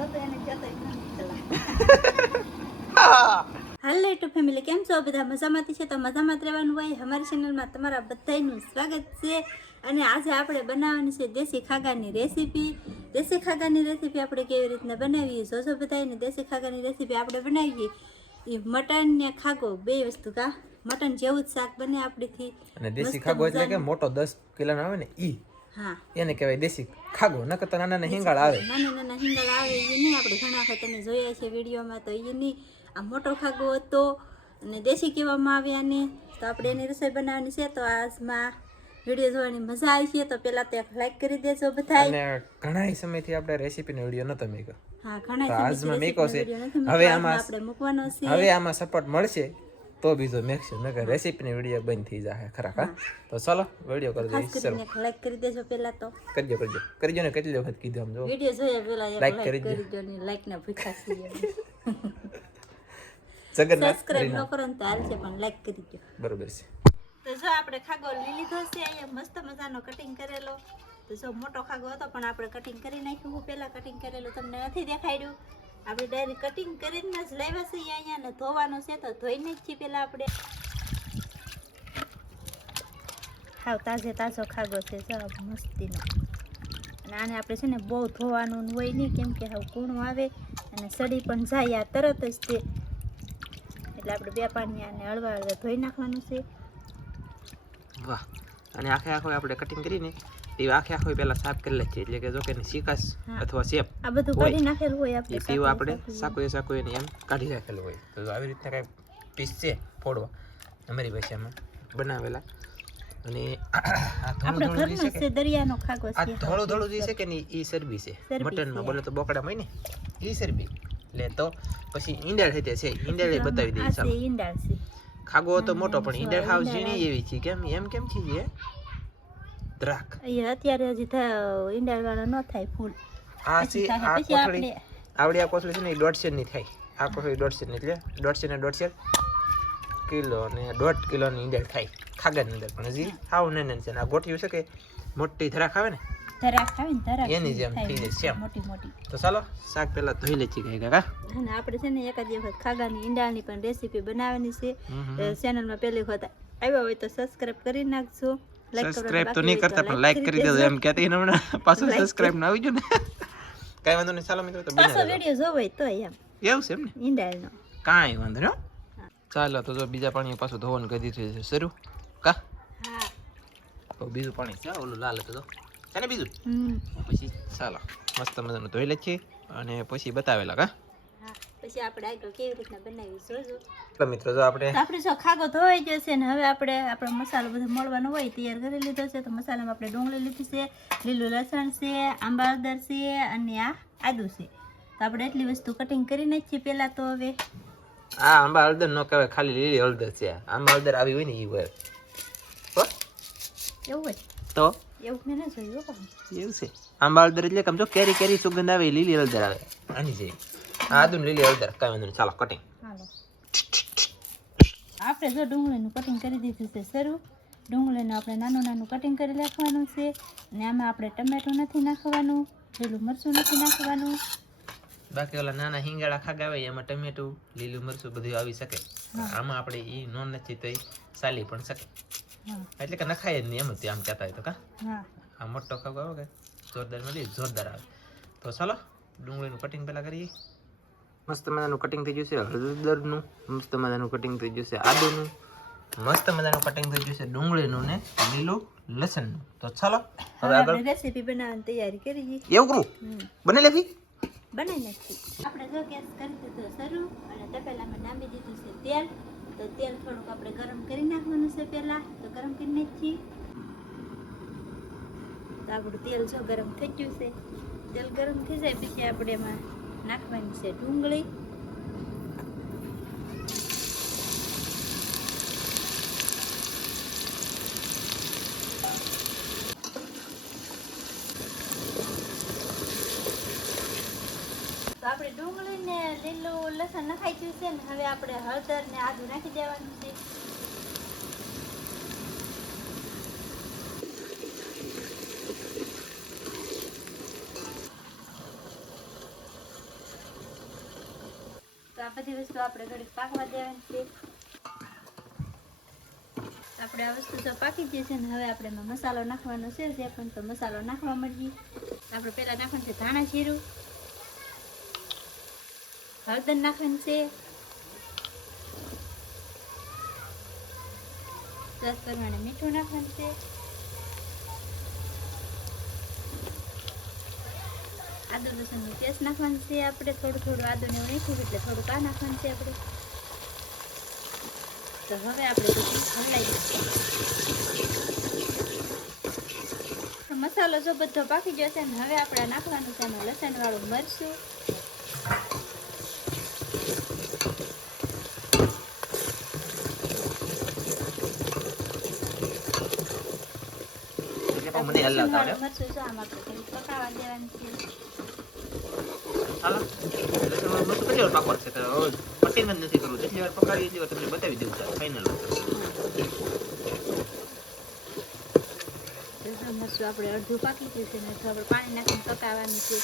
હાલો YouTube family, કેમ છો બધા? મજામાંથી છે તો મજામાં જ રહેવાનું હોય. અમારી ચેનલમાં તમારા બધાનું સ્વાગત છે. અને આજે આપણે બનાવવાની છે દેશી ખાગાની રેસીપી. દેશી ખાગાની રેસીપી આપણે કેવી રીતના બનાવીએ જોજો બધાને. દેશી ખાગાની રેસીપી આપણે બનાવીએ એ મટન ને ખાગો બે વસ્તુ કા મટન જેવું જ શાક બને આપણીથી. અને દેશી ખાગો એટલે કે મોટો 10 કિલોનો આવે ને ઈ. હા, એને કહેવાય દેશી ખાગો. નકર તો નાના હિંગાળ આવે, નાના હિંગાળ આવે એ નહીં. આપણે ઘણા વખત તમે જોયા છે વિડીયોમાં, તો એ નહીં. આ મોટો ખાગો હતો અને દેશી કહેવામાં આવે આને. તો આપણે એની રસોઈ બનાવવાની છે. તો આજમાં વિડીયો જોવાની મજા આવી છે. તો પહેલા તો એક લાઈક કરી દેજો બધા. અને ઘણા સમયથી આપણે રેસીપીનો વિડીયો નતો મેક્યો. હા, ઘણા આજમાં મેકો છે. હવે આમાં આપણે મૂકવાનો છે. હવે આમાં સપોર્ટ મળશે તો બીજો મેકશું, નકર રેસીપીનો વિડીયો બંધ થઈ જાય ખરા. તો ચલો વિડીયો કરી દઈએ. ચલો લાઈક કરી દેજો પહેલા તો. કરજો ને. કેટલી વખત કીધું આમ જો વિડીયો જોયા પહેલા એક લાઈક કરી દેજો ને. લાઈક ના ભૂખા છીએ. સબસ્ક્રાઇબ ન કરો ને તો હાલશે, પણ લાઈક કરી દો. બરોબર છે. તો જો આપણે ખાગો લઈ લીધો છે. અહીંયા મસ્ત મજાનો કટિંગ કરેલો. તો જો મોટો ખાગો હતો પણ આપણે કટિંગ કરી નાખ્યું. હું પહેલા કટિંગ કરેલું તમને નથી દેખાડ્યું. આપણે ડાયરેક્ટ કટિંગ કરીને જ લાવ્યા છીએ અહીંયા. ને ધોવાનો છે તો ધોઈને જ છીએ પહેલા આપણે. હાવ તાજો ખાગો છે જો મસ્તીનો. અને આને આપણે છે ને બહુ ધોવાનું હોય નહીં, કેમ કે હાવ કૂણું આવે અને સડી પણ જાય આ તરત જ તે. એટલે આપણે બે પાણી આને હળવા ધોઈ નાખવાનું છે. વાહ. અને આખે આપણે કટિંગ કરીને એ આખે પહેલા સાફ કરી લે છે. એટલે કે જો કે શીકાશ અથવા શેપ આ બધું કાઢી નાખેલું હોય આપણે. તે આપણે સાકુ એને એમ કાઢી નાખેલું હોય. તો આવી રીતના કાંઈ પીસ છે ફોડવા અમારી ભાષામાં બનાવેલા. અને આપણે ઘરનો છે, દરિયાનો ખાગો છે. આ ધોળું જે છે કે નહીં એ સરબી છે. મટનમાં બોલે તો બોકડા હોય ને એ સરબી. એટલે તો પછી ઈંડાળ થઈ છે. ઈંડાળ બતાવી દઈએ. ચાલો, ઈંડાળ છે. ખાગો તો મોટો પણ ઈંડાળ હાવ ઝીણી એવી છે. કેમ છે દ્રાક. અહીંયા અત્યારે હજી ઈંડાળ વાળા ન થાય ફૂલ. આ છે આ કોથળી. આવડી આ કોથળી છે ને 1.5 ની થાય. આ કોથળી 1.5 ની, એટલે 1.5 ને 1.5 કિલો અને 1.5 કિલોની ઈંડાળ થાય ખાગાની અંદર. પણ હજી હાવ નાની છે. આ ગોઠિયું છે કે મોટી ધરાક આવે ને, ધરાક આવે ને, ધરાક એની જેમ થઈ જાય મોટી. તો ચાલો શાક પહેલા ધોઈ લે છે કાકા. અને આપણે છે ને એકાદ વખત ખાગાની ઈંડાળની પણ રેસીપી બનાવવાની છે. ચેનલમાં પહેલી વખત આવ્યા હોય તો સબસ્ક્રાઇબ કરી નાખજો. સબસ્ક્રાઇબ તો નહીં કરતા પણ લાઈક કરી દેજો એમ કહેતી ને હમણાં. પાછું સબસ્ક્રાઇબ ના આવી ગયો ને કાઈ વાંધો નહીં. ચાલો મિત્રો, તો પાછો વિડિયો જોવો તો એમ એવું છે એમ ને ઈંડાળનો કાઈ વાંધો નહીં. ચાલો તો જો બીજા પાણી પાછું ધોવાનું કરી દીધું છે શરૂ કા. હા, તો બીજું પાણી છે ઓલું લાલ હતું તો છે ને બીજું. પછી ચાલો મસ્ત મજાનું ધોઈ લે છે અને પછી બતાવેલા કા. પછી આપણે આગળ કેવી રીતના બનાવી જોજો. તો મિત્રો જો આપણે જો ખાગો ધોઈ જશે ને હવે આપણે આપણો મસાલો બધો મળવાનો હોય તૈયાર કરી લીધો છે. તો મસાલામાં આપણે ડુંગળી લીધી છે, લીલું લસણ છે, આંબા હળદર છે અને આ આદુ છે. તો આપણે એટલી વસ્તુ કટિંગ કરી નાખીએ પહેલા. તો હવે આ આંબા હળદર નો કહેવાય, ખાલી લીલી હળદર છે. આંબા હળદર આવી હોય ને એ હોય. એવું હોય તો એવું મેં ન જોયું. એવું છે. આંબા હળદર એટલે સમજો કેરી સુગંધ આવે, લીલી હળદર આવે આની જેવી. આદુ લીલી હળદર કાંઈ વાંધો નહીં. ચાલો કટિંગ. આપણે જો ડુંગળીનું કટિંગ કરી દીધું છે શરૂ. ડુંગળીનું આપણે નાનું કટિંગ કરી નાખવાનું છે. અને આમાં આપણે ટમેટું નથી નાખવાનું, લીલું મરચું નથી નાખવાનું. બાકી ઓલા નાના હિંગાળા ખાગા આવે એમાં ટમેટું, લીલું મરચું બધું આવી શકે. આમાં આપણે એ નોન નથી તો એ ચાલી પણ શકે. એટલે કે નખાય જ નહીં એમ જ આમ કહેતા હોય તો કા. આ મોટો ખાગો આવે કે જોરદાર મળી જોરદાર આવે. તો ચાલો ડુંગળીનું કટિંગ પહેલાં કરીએ. મસ્ત મજાનું કટિંગ થઈ ગયું છે હળદરનું, મસ્ત મજાનું કટિંગ થઈ ગયું છે આદુનું, મસ્ત મજાનું કટિંગ થઈ ગયું છે ડુંગળીનું ને લીલું લસણનું. તો ચાલો હવે આગળ રેસીપી બનાવવાની તૈયારી કરીએ. એવું કરું બને લેવી બનાવી નાખી. આપણે જો ગેસ કરી દીધો શરૂ અને તપેલામાં નાખી દીધું છે તેલ. તો તેલ થોડુંક આપણે ગરમ કરી નાખવાનું છે પહેલા. તો ગરમ કરી નાખીએ. તો આપણું તેલ જો ગરમ થઈ ગયું છે. તેલ ગરમ થઈ જાય પછી આપણે એમાં નાખવાની છે ડુંગળી. તો આપણે ડુંગળી ને લીલું લસણ નખાઈ ગયું છે ને હવે આપણે હળદર ને આદુ નાખી દેવાનું છે. તો આ બધી વસ્તુ આપણે ઘડીક પાકવા દેવાની છે. આપણે આ વસ્તુ તો પાકી જ છે ને હવે આપણે એમાં મસાલો નાખવાનો છે. જે પણ તો મસાલો નાખવા મળીએ. આપણે પહેલાં નાખવાનું છે ધાણા જીરું, હળદર નાખવાનું છે, સ્વાદ પ્રમાણે મીઠું નાખવાનું છે, આદુ લસણની પેસ્ટ નાખવાની છે. આપણે થોડું આદુને એવું નાખ્યું એટલે થોડુંક આ નાખવાનું છે આપણે. તો હવે આપણે બધું હલાવી દઈશું. મસાલો જો બધો પાકી ગયો છે ને હવે આપણે નાખવાનું છે એમાં લસણવાળું મરચું, મને હલાવતા આવડે. મરચું જો આમાં આપણે થોડું પકાવવા દેવાનું છે. હાલો લસણ મસ્ત કેટલી વાર પાકવા છે પટ્ટી નથી કરવું જેટલી વાર પકાવી એટલી વાર તમને બતાવી દઉં ફાઇનલ. મરચું આપણે અડધું પાકી ગયું છે ને આપણે પાણી નાખીને પકાવવાનું છે.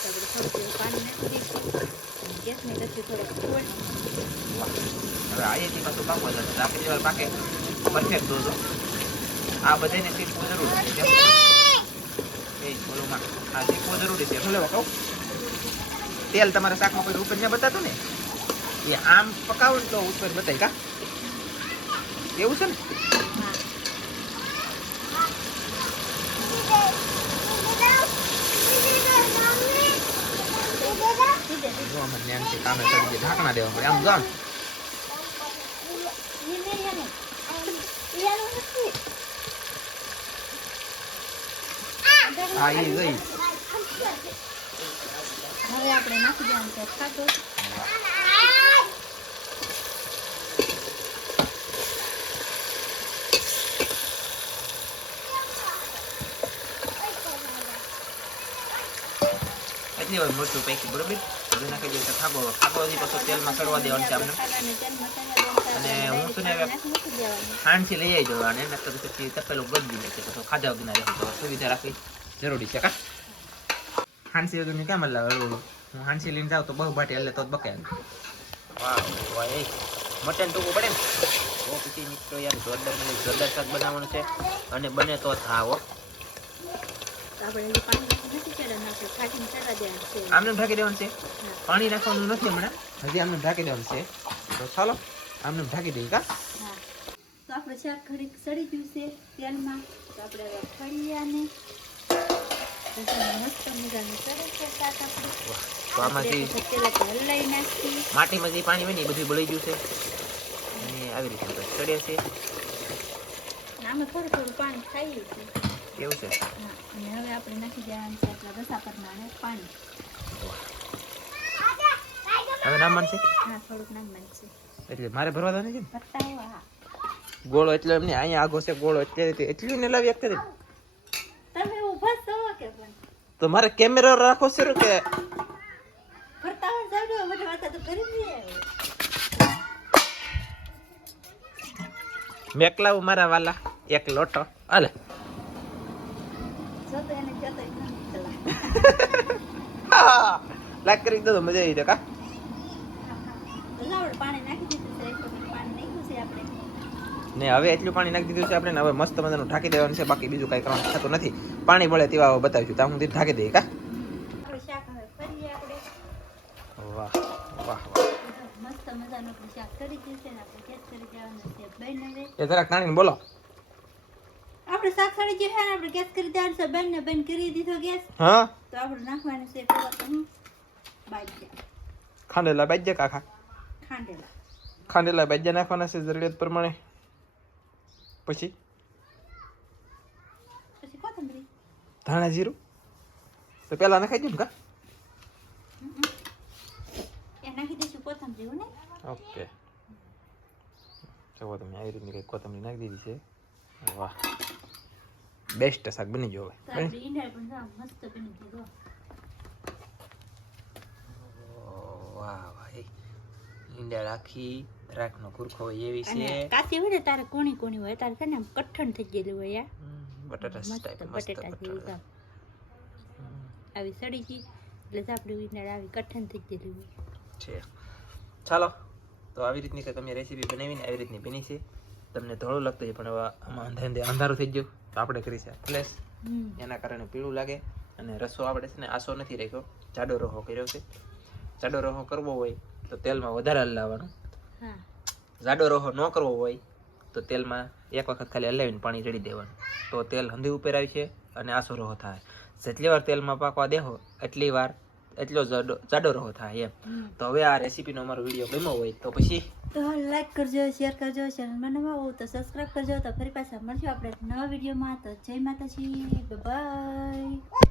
તો આપણે થોડું પાણી નાખી દઈશું અને ગેસની ગતિ થોડોક ખોલ. હવે અહીંયાથી પાછું પાકવા જશે આખી વાર પાકે પરફેક્ટ દોજો. આ બધાને શીખવું જરૂરી છે. એ બોલો માં આ શીખવું જરૂરી છે. શું લેવા કહું તેલ તમારા શાકમાં કોઈ ઉપર ત્યાં બતાતું ને એ આમ પકાવો ને તો ઉપર બતાય કા એવું છે ને. ઢાંકણા દેવા પડે આમ ગામ. હા એ ગઈ. હવે આપણે નાખી દેવાનું છે ખાટું. એટલી વાર મરચું પૈકી બરોબર હવે નાખી દઈએ ખાગો ખાગોથી પછી તેલમાં ચડવા દેવાનું છે આપણે. અને હું શું ને હવે હાંડથી લઈ આવી જવા અને એના પછી તપેલું ગળી લે છે તો ખાધા વગરના રહે તો સુવિધા રાખવી જરૂરી છે કા. હાંડસી વગરની કેમ હલાવે હું હાંડસી લઈને જાઉં તો બહુ બાટી હલે તો જ બકે. વાહ વાહ એ મટન ટૂંકું પડે ને તો પછી મિત્રો યાર જોરદાર શાક બનાવવાનું છે અને બને તો થાવો. આપણે પાણી નથી ચડાવવાનું, આપણે ઢાંકીને ચડવા દેવાનું છે. આમને ઢાંકી દેવાનું છે. પાણી નાખવાનું નથી હમણાં હજી આમને ઢાંકી દેવાનું છે. તો ચાલો આમને ઢાંકી દઈએ કા. હા તો આપણે શાક ઘડીક સડી ગયું છે તેલમાં. તો આપણે હવે ફળિયાને મસ્ત મજાનું સરસ છે શાક આપણે. તો આમાંથી પેલા હલાવી નાખી માટીમાં જે પાણી હોય ને એ બધું બળી ગયું છે અને આવી રીતે ચડે છે. આમાં થોડું પાણી ખાઈ છે એવું છે. હા અને હવે આપણે નાખી દેવાનું છે આપણા રસા પ્રમાણે પાણી. હવે નામવાનું છે હા થોડુંક નાખવાનું છે. એટલે મારે ભરવા દે છે ભરતા હોય હા. ગોળો એટલે એમને અહીંયા આગો છે ગોળો એટલે એટલી ને લાવી એક તમે ઊભા છો કે પણ તો મારે કેમેરા રાખો છે કે ભરતા હોય જાડો મોટા વાતા તો કરી દઈએ. મેકલાવું મારા વાલા એક લોટો હાલે જો તો એને કહેતો નથી ચલા. લાઈક કરી દો મજા આવી જાય કા. તો આપણે પાણી નાખી દીધું છે. એક પાણી નાખ્યું છે આપણે ને હવે એટલું પાણી નાખી દીધું છે આપણે ને હવે મસ્ત મજાનું ઢાંકી દેવાનું છે. બાકી બીજું કાંઈ કરવાનું થતું નથી. પાણી બળે તેવા બતાવીશું ત્યાં સુધી ઢાંકી દઈએ કા. આપણે શાક હવે ફરીએ આપણે. વાહ વાહ વાહ મસ્ત મજાનું આપણે શાક કરી દીધું છે ને આપણે ગેસ કરી દેવાનું છે બેન. હવે એ જરાક તાણીને બોલો. આપણે શાક સડી ગયું છે ને આપણે ગેસ કરી દેવાનું છે બેન ને બેન કરી દીધો ગેસ. હા તો આપણે નાખવાનું છે પેલા તો બાજ્યા ખાંડેલા બાજ્યા કાકા ખાંડેલા. ખાંડેલા બાજ્યા નાખવાના છે જરૂરિયાત પ્રમાણે. પછી પછી કોથમરી ધાણા જીરું તો પેલા નાખાઈ દઉં ને કા. એ નાખી દઈશું કોથમરી ને. ઓકે જુઓ તમે આવી રીતની કંઈક કોથમરી નાખી દીધી છે. વાહ બેસ્ટ શાક બની ગયો તો આપણે ઈંડા પણ સાવ મસ્ત બની ગયું. વાહ ભાઈ ઈંડા રાખી રાખનો કુરખો હોય એવી અને છે. કાચી હોય ને તારે કોણી કોણી હોય તારે છે ને આમ કઠણ થઈ ગયેલું હોય યાર. બટાટા મસ્ત ટાઈપ મસ્ત બટેટા જેવી બટાટા. આવી સડી ગઈ એટલે જ આપણી ઈંડા આવી કઠણ થઈ ગયેલી હોય. છે ચાલો તો આવી રીતની કંઈક અમે રેસીપી બનાવીને આવી રીતની બની છે. તમને ધોળું લાગતું છે પણ હવે આમાં અંધારું થઈ ગયું તો આપણે કરી છે ફ્લેશ. એના કારણે પીળું લાગે અને રસો આપણે છે ને આસો નથી રાખ્યો, જાડો રસો કર્યો છે. જાડો રસો કરવો હોય તો તેલમાં વધારે હલાવવાનું, જાડો રસો ન કરવો હોય તો તેલમાં એક વખત ખાલી હલાવીને પાણી રેડી દેવાનું, તો તેલ હંધી ઉપર આવી છે અને આસો રસો થાય. જેટલી વાર તેલમાં પાકવા દેહો એટલી વાર એટલો જાડો રસો થાય એમ. તો હવે આ રેસીપીનો અમારો વિડીયો ગમ્યો હોય તો પછી તો લાઈક કરજો, શેર કરજો, ચેનલમાં નવા હો તો સબસ્ક્રાઇબ કરજો. તો ફરી પાછા મળશું આપણે નવા વિડીયોમાં. તો જય માતાજી, બાય.